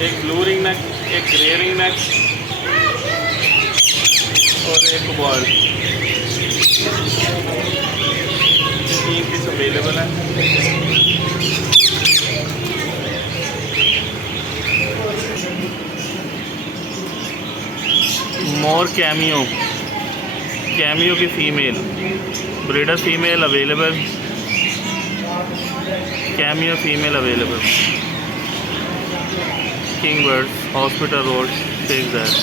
एक blue ring neck, एक grey ring neck और एक बॉल। 3 पीस अवेलेबल है। मोर कैमियो, कैमियो की female, breeder female available, cameo female available. King birds, hospital road, take that.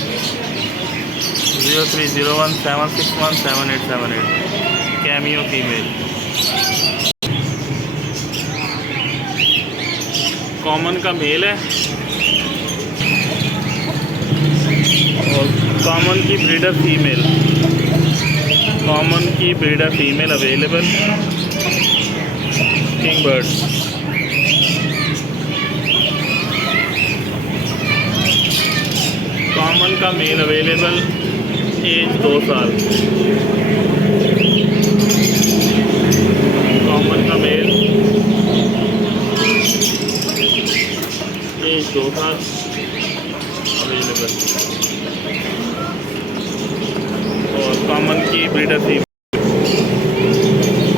0301 761 7878, cameo female. Common का male है और कॉमन की ब्रीडर फीमेल, कॉमन की breeder female available. King birds, common का male available, age 2 साल। Common का mail, as 2 साल available. और कॉमन की ब्रीडर फीमेल,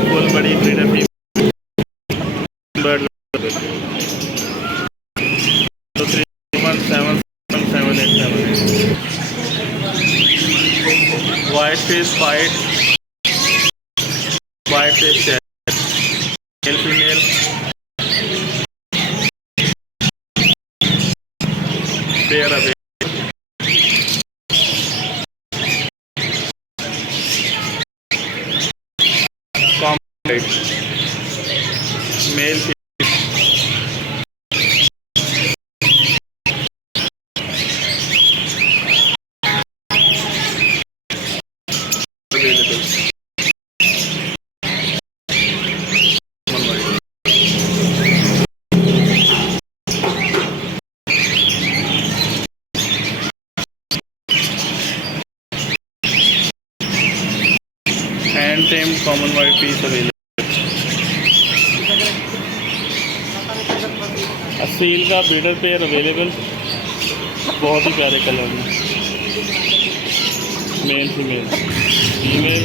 फुल बड़ी breeder female bird. 0317777878। White face fight, white face chat, male female, pair available. Common male available. Hand tame common white piece available. असील का breeder pair available, बहुत ही प्यारे colour में। Male female, female